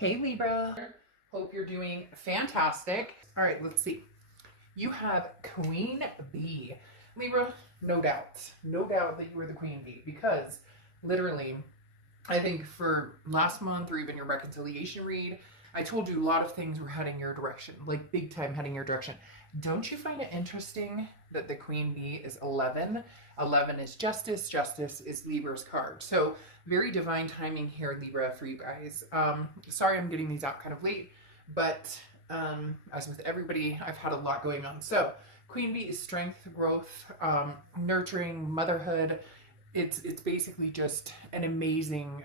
Hey Libra, hope you're doing fantastic. All right, let's see. You have Queen Bee. Libra, no doubt that you were the Queen Bee because literally, I think for last month or even your reconciliation read, I told you a lot of things were heading your direction, like big time heading your direction. Don't you find it interesting that the Queen Bee is 11? 11 is justice. Justice is Libra's card. So very divine timing here, Libra, for you guys. Sorry I'm getting these out kind of late, but as with everybody, I've had a lot going on. So Queen Bee is strength, growth, nurturing, motherhood. It's basically just an amazing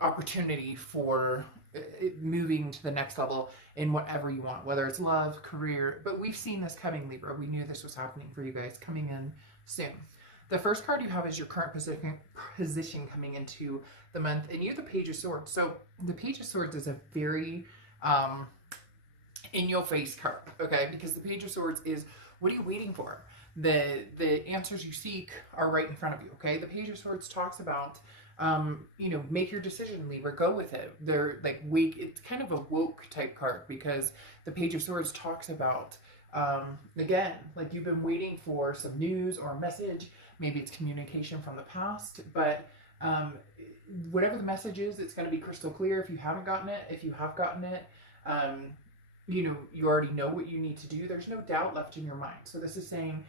opportunity for moving to the next level in whatever you want, whether it's love, career. But we've seen this coming, Libra. We knew this was happening for you guys coming in soon. The first card you have is your current position coming into the month, and you're the Page of Swords. So the Page of Swords is a very in your face card, okay? Because the Page of Swords is, what are you waiting for? The answers you seek are right in front of you, okay? The Page of Swords talks about make your decision, Libra, go with it. They're like it's kind of a woke type card because the Page of Swords talks about again, like you've been waiting for some news or a message. Maybe it's communication from the past, but whatever the message is, it's going to be crystal clear if you haven't gotten it. If you have gotten it, you already know what you need to do. There's no doubt left in your mind. So this is saying,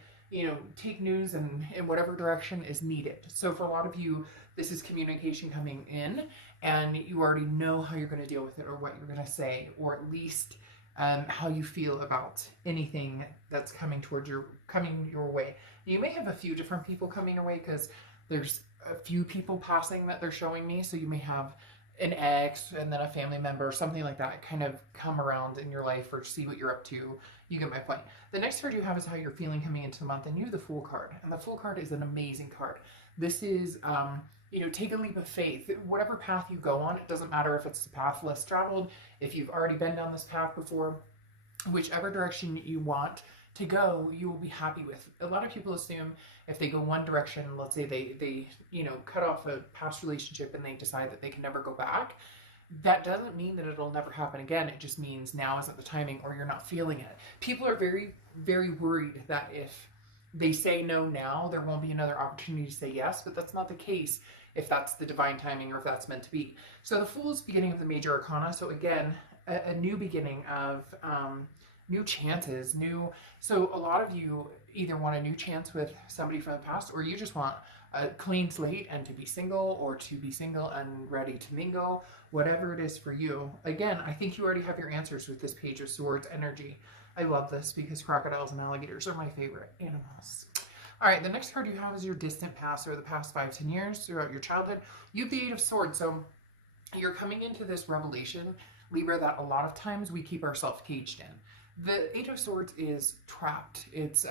take news and in whatever direction is needed. So for a lot of you, this is communication coming in and you already know how you're going to deal with it or what you're going to say, or at least how you feel about anything that's coming your way. You may have a few different people coming your way because there's a few people passing that they're showing me. So you may have an ex and then a family member, something like that, kind of come around in your life or see what you're up to. You get my point. The next card you have is how you're feeling coming into the month, and you have the Fool card. And the Fool card is an amazing card. This is, take a leap of faith. Whatever path you go on, it doesn't matter if it's the path less traveled, if you've already been down this path before, whichever direction you want to go, you will be happy with. A lot of people assume if they go one direction, let's say they cut off a past relationship and they decide that they can never go back, that doesn't mean that it'll never happen again. It just means now isn't the timing or you're not feeling it. People are very, very worried that if they say no now, there won't be another opportunity to say yes, but that's not the case if that's the divine timing or if that's meant to be. So the Fool is the beginning of the major arcana. So again, a new beginning of new chances, so a lot of you either want a new chance with somebody from the past, or you just want a clean slate and to be single, or to be single and ready to mingle, whatever it is for you. Again, I think you already have your answers with this Page of Swords energy. I love this because crocodiles and alligators are my favorite animals. All right, the next card you have is your distant past, or the past 5-10 years throughout your childhood. You have the Eight of Swords, so you're coming into this revelation, Libra, that a lot of times we keep ourselves caged in. The Eight of Swords is trapped. It's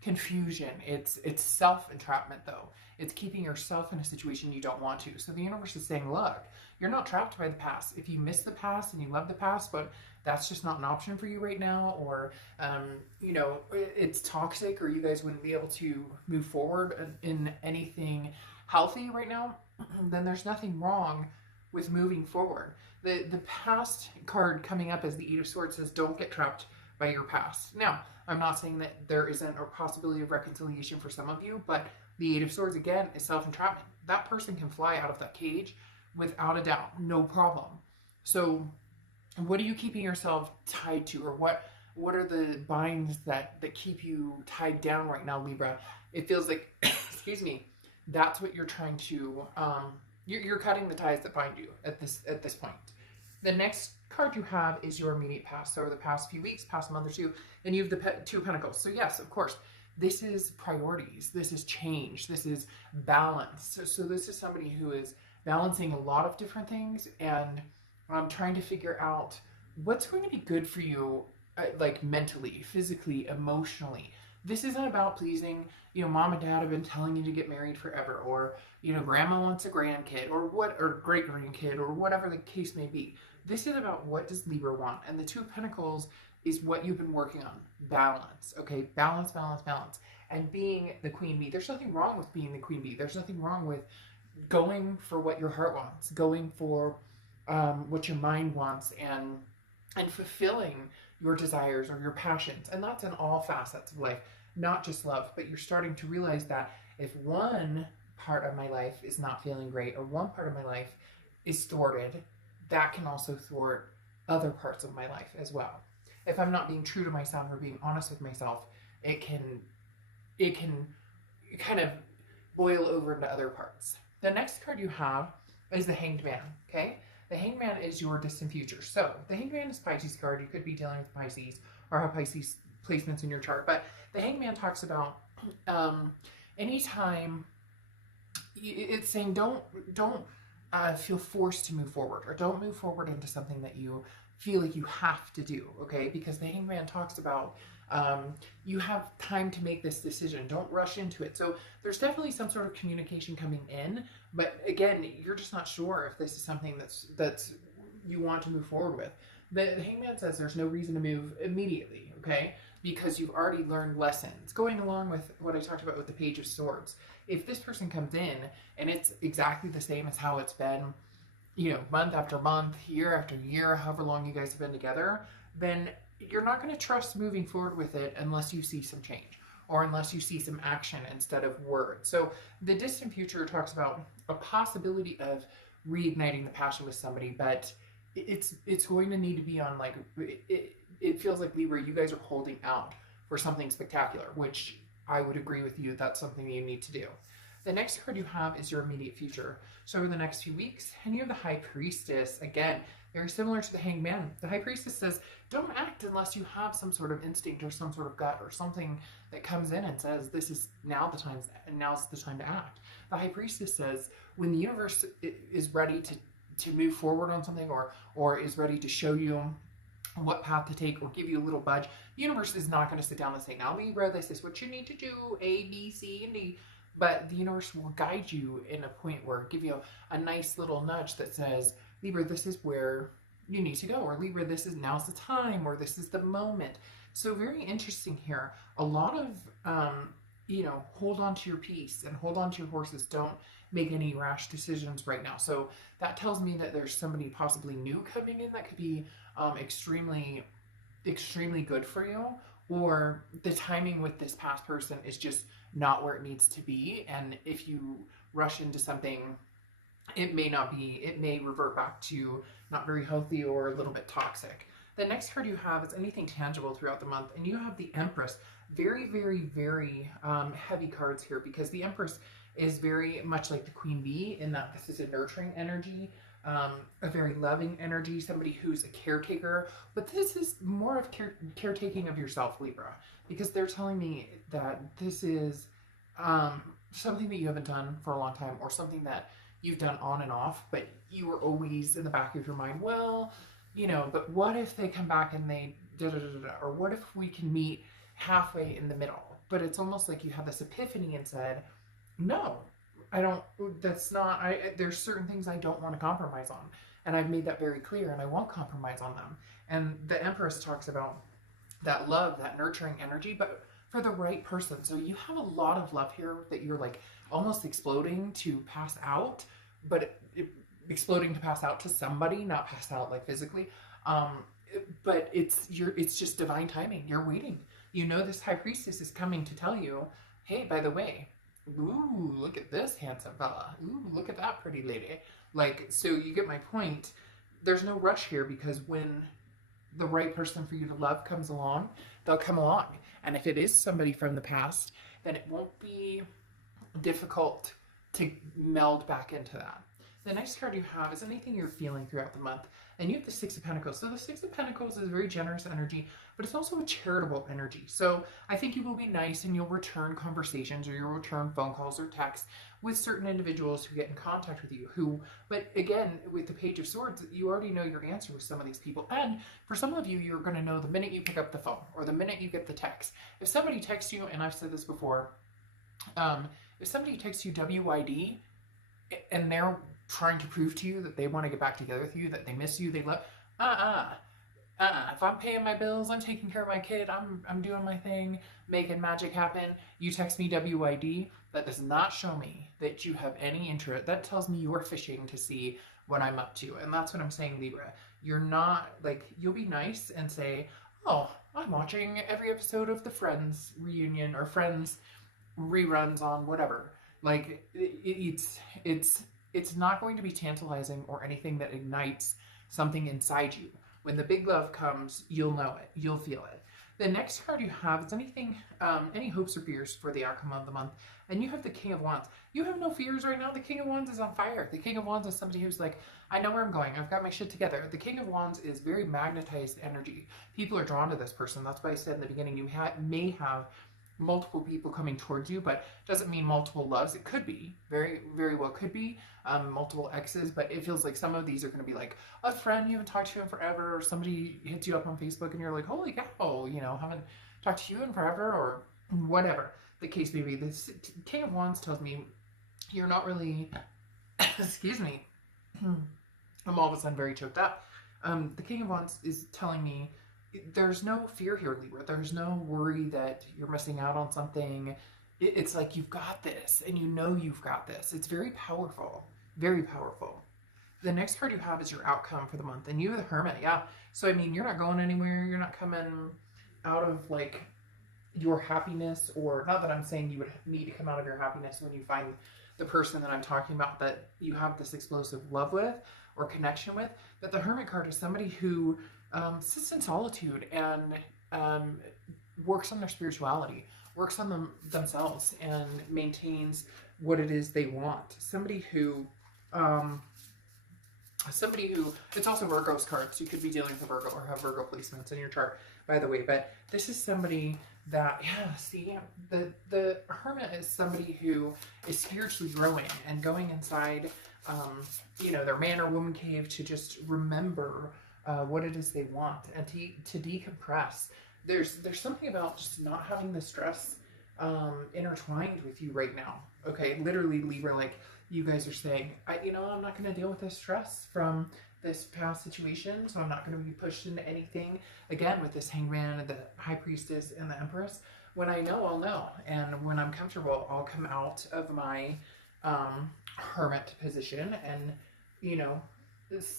confusion. It's self-entrapment, though. It's keeping yourself in a situation you don't want to. So the universe is saying, look, you're not trapped by the past. If you miss the past and you love the past, but that's just not an option for you right now, or, it's toxic, or you guys wouldn't be able to move forward in anything healthy right now, then there's nothing wrong with moving forward. The past card coming up as the Eight of Swords says, don't get trapped by your past. Now, I'm not saying that there isn't a possibility of reconciliation for some of you, but the Eight of Swords, again, is self-entrapment. That person can fly out of that cage without a doubt, no problem. So what are you keeping yourself tied to, or what are the binds that keep you tied down right now, Libra? It feels like, excuse me, that's what you're trying to, you're cutting the ties that bind you at this point. The next card you have is your immediate past, so the past few weeks, past month or two, and you have the Two of Pentacles. So yes, of course, this is priorities, this is change, this is balance. So this is somebody who is balancing a lot of different things and trying to figure out what's going to be good for you, like mentally, physically, emotionally. This isn't about pleasing, mom and dad have been telling you to get married forever, or, grandma wants a grandkid, or great grandkid, or whatever the case may be. This is about what does Libra want? And the Two of Pentacles is what you've been working on. Balance, okay? Balance, balance, balance. And being the Queen Bee. There's nothing wrong with being the Queen Bee. There's nothing wrong with going for what your heart wants, going for what your mind wants, and fulfilling your desires or your passions. And that's in all facets of life, not just love, but you're starting to realize that if one part of my life is not feeling great, or one part of my life is thwarted, that can also thwart other parts of my life as well. If I'm not being true to myself or being honest with myself, it can kind of boil over into other parts. The next card you have is the Hanged Man, okay? The Hanged Man is your distant future. So the Hanged Man is Pisces card. You could be dealing with Pisces or have Pisces placements in your chart. But the Hanged Man talks about anytime, it's saying don't feel forced to move forward, or don't move forward into something that you feel like you have to do, okay? Because the Hanged Man talks about you have time to make this decision. Don't rush into it. So there's definitely some sort of communication coming in, but again, you're just not sure if this is something that's you want to move forward with. The Hanged Man says there's no reason to move immediately, okay? Because you've already learned lessons. Going along with what I talked about with the Page of Swords, if this person comes in and it's exactly the same as how it's been, you know, month after month, year after year, however long you guys have been together, then you're not going to trust moving forward with it unless you see some change, or unless you see some action instead of words. So the distant future talks about a possibility of reigniting the passion with somebody, but it's going to need to be on, like, it feels like, Libra, you guys are holding out for something spectacular, which I would agree with you, that's something you need to do. The next card you have is your immediate future. So over the next few weeks, and you have the High Priestess. Again, very similar to the Hanged Man. The High Priestess says, don't act unless you have some sort of instinct or some sort of gut or something that comes in and says, this is now's the time to act. The High Priestess says, when the universe is ready to move forward on something, or is ready to show you what path to take, or give you a little budge, the universe is not going to sit down and say, now Libra, this is what you need to do, A, B, C, and D. But the universe will guide you in a point where give you a nice little nudge that says, Libra, this is where you need to go, or Libra, now's the time, or this is the moment. So very interesting here. A lot of, hold on to your peace and hold on to your horses. Don't make any rash decisions right now. So that tells me that there's somebody possibly new coming in that could be extremely, extremely good for you, or the timing with this past person is just not where it needs to be. And if you rush into something, it may revert back to not very healthy or a little bit toxic. The next card you have is anything tangible throughout the month, and you have the Empress. Very, very, very heavy cards here, because the Empress is very much like the Queen Bee in that this is a nurturing energy, a very loving energy, somebody who's a caretaker, but this is more of caretaking of yourself, Libra, because they're telling me that this is something that you haven't done for a long time, or something that you've done on and off, but you were always in the back of your mind, well, but what if they come back and they or what if we can meet halfway in the middle? But it's almost like you have this epiphany and said, no, I don't, there's certain things I don't want to compromise on. And I've made that very clear, and I won't compromise on them. And the Empress talks about that love, that nurturing energy, but for the right person. So you have a lot of love here that you're like almost exploding to pass out, but exploding to pass out to somebody, not pass out like physically. But it's just divine timing. You're waiting. This High Priestess is coming to tell you, hey, by the way, ooh, look at this handsome fella. Ooh, look at that pretty lady. So you get my point. There's no rush here, because when the right person for you to love comes along, they'll come along. And if it is somebody from the past, then it won't be difficult to meld back into that. The next card you have is anything you're feeling throughout the month, and you have the Six of Pentacles. So the Six of Pentacles is a very generous energy, but it's also a charitable energy. So I think you will be nice, and you'll return conversations, or you'll return phone calls or texts with certain individuals who get in contact with you, but again, with the Page of Swords, you already know your answer with some of these people. And for some of you, you're going to know the minute you pick up the phone, or the minute you get the text. If somebody texts you, and I've said this before, if somebody texts you WYD, and they're trying to prove to you that they want to get back together with you, that they miss you, they love, if I'm paying my bills, I'm taking care of my kid, I'm doing my thing, making magic happen, you text me WYD, that does not show me that you have any interest. That tells me you're fishing to see what I'm up to. And that's what I'm saying, Libra. You're not like, you'll be nice and say, oh, I'm watching every episode of the Friends reunion or Friends reruns on whatever. Like it's not going to be tantalizing or anything that ignites something inside you. When the big love comes, you'll know it. You'll feel it. The next card you have is anything, any hopes or fears for the outcome of the month. And you have the King of Wands. You have no fears right now. The King of Wands is on fire. The King of Wands is somebody who's like, I know where I'm going. I've got my shit together. The King of Wands is very magnetized energy. People are drawn to this person. That's why I said in the beginning, you may have multiple people coming towards you, but doesn't mean multiple loves. It could be, very, very well could be multiple exes, but it feels like some of these are going to be like a friend you haven't talked to in forever, or somebody hits you up on Facebook and you're like, holy cow, you know, haven't talked to you in forever, or whatever the case may be. This King of Wands tells me you're not really, excuse me, I'm all of a sudden very choked up. The King of Wands is telling me there's no fear here, Libra. There's no worry that you're missing out on something. It's like you've got this, and you know you've got this. It's very powerful, very powerful. The next card you have is your outcome for the month, and you, the Hermit, yeah. So, I mean, you're not going anywhere. You're not coming out of, like, your happiness, or not that I'm saying you would need to come out of your happiness when you find the person that I'm talking about that you have this explosive love with or connection with, but the Hermit card is somebody who sits in solitude and works on their spirituality, works on themselves, and maintains what it is they want. Somebody who, it's also Virgo's card, so you could be dealing with a Virgo or have Virgo placements in your chart, by the way, but this is somebody that, yeah, see, the Hermit is somebody who is spiritually growing and going inside, you know, their man or woman cave to just remember what it is they want and to decompress. There's something about just not having the stress intertwined with you right now. Okay, literally, Libra, like you guys are saying, I'm not going to deal with this stress from this past situation, so I'm not going to be pushed into anything. Again, with this Hangman, the High Priestess, and the Empress, when I know, I'll know, and when I'm comfortable, I'll come out of my Hermit position and, you know,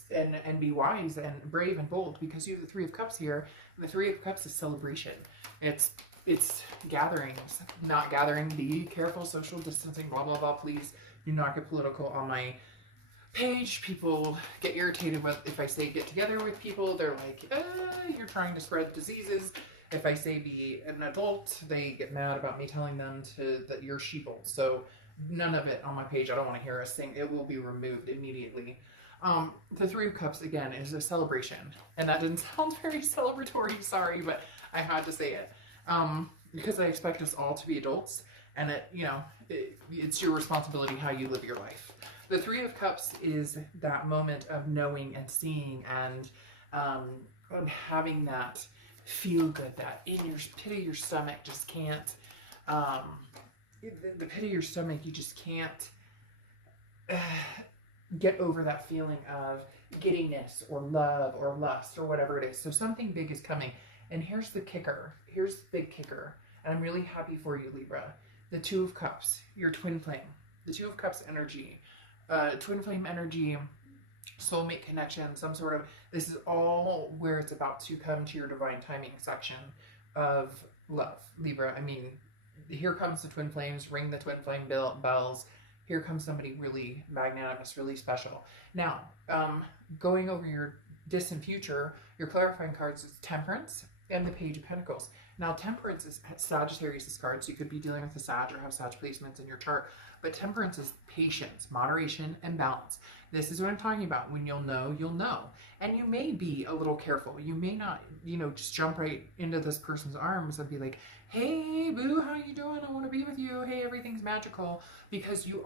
and be wise and brave and bold, because you have the Three of Cups here, and the Three of Cups is celebration. It's gatherings, not gathering. Be careful, social distancing, blah blah blah. Please do not get political on my page. People get irritated with if I say get together with people. They're like, you're trying to spread diseases. If I say be an adult, they get mad about me telling them that you're sheeple. So none of it on my page. I don't want to hear us sing. It will be removed immediately. The Three of Cups, again, is a celebration. And that didn't sound very celebratory, sorry, but I had to say it. Because I expect us all to be adults, and it's your responsibility how you live your life. The Three of Cups is that moment of knowing and seeing and having that feel good, that in your pit of your stomach just can't, the pit of your stomach, you just can't get over that feeling of giddiness or love or lust or whatever it is. So something big is coming. And here's the kicker. Here's the big kicker. And I'm really happy for you, Libra. The Two of Cups, your twin flame. The Two of Cups energy. Twin flame energy, soulmate connection, some sort of, this is all where it's about to come to your divine timing section of love, Libra. I mean, here comes the twin flames, ring the twin flame bells. Here comes somebody really magnanimous, really special. Now, going over your distant future, your clarifying cards is Temperance and the Page of Pentacles. Now, Temperance is Sagittarius' card, so you could be dealing with a Sag or have Sag placements in your chart. But Temperance is patience, moderation, and balance. This is what I'm talking about. When you'll know, you'll know. And you may be a little careful. You may not, just jump right into this person's arms and be like, hey, boo, how you doing? I want to be with you. Hey, everything's magical. Because you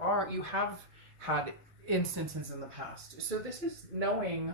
have had instances in the past. So this is knowing,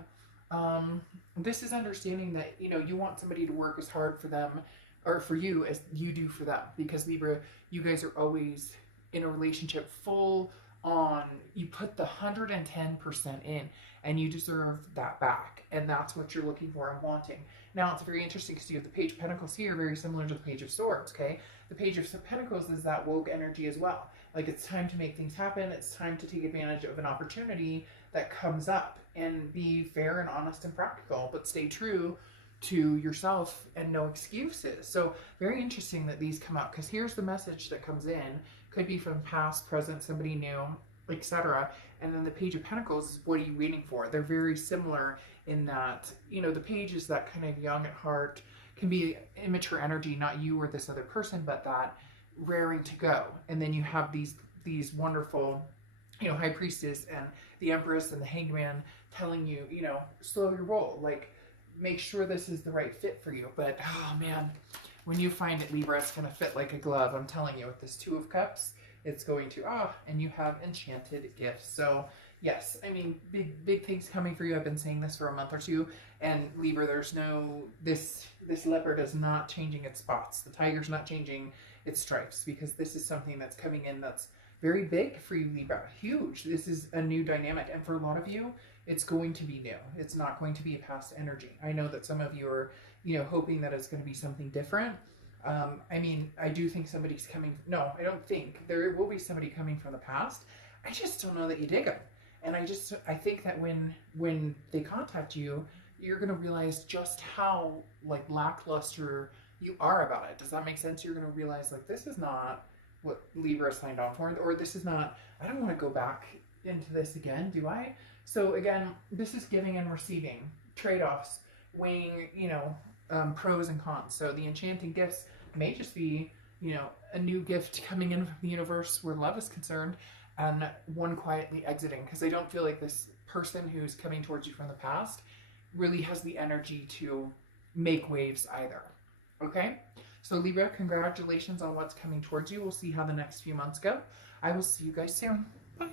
this is understanding that, you want somebody to work as hard for them or for you as you do for them. Because Libra, you guys are always in a relationship full on, you put the 110% in, and you deserve that back. And that's what you're looking for and wanting. Now, it's very interesting because you have the Page of Pentacles here, very similar to the Page of Swords, okay? The Page of Pentacles is that woke energy as well. Like, it's time to make things happen. It's time to take advantage of an opportunity that comes up. and be fair and honest and practical, but stay true to yourself and no excuses. So very interesting that these come out, because here's the message that comes in. Could be from past, present, somebody new, etc. And then the Page of Pentacles is what are you waiting for? They're very similar in that, you know, the Page is that kind of young at heart, can be immature energy, not you or this other person, but that raring to go. And then you have these wonderful, you know, High Priestess and the Empress and the Hanged Man telling you, you know, slow your roll, like make sure this is the right fit for you. But oh man, when you find it, Libra, it's going to fit like a glove. I'm telling you, with this Two of Cups, it's going to, and you have enchanted gifts. So yes, I mean, big things coming for you. I've been saying this for a month or two. And Libra, there's no, this leopard is not changing its spots. The tiger's not changing its stripes, because this is something that's coming in that's very big for you, Libra. Huge. This is a new dynamic. And for a lot of you, it's going to be new. It's not going to be a past energy. I know that some of you are, you know, hoping that it's going to be something different. I mean, I do think somebody's coming. No, I don't think. There will be somebody coming from the past. I just don't know that you dig them. And I think that when they contact you, you're going to realize just how like lackluster you are about it. Does that make sense? You're going to realize like, this is not what Libra signed on for, or this is not, I don't want to go back into this again, do I? So again, this is giving and receiving, trade-offs, weighing, you know, pros and cons. So the enchanting gifts may just be, you know, a new gift coming in from the universe where love is concerned, and one quietly exiting, because I don't feel like this person who's coming towards you from the past really has the energy to make waves either. Okay? So Libra, congratulations on what's coming towards you. We'll see how the next few months go. I will see you guys soon. Bye.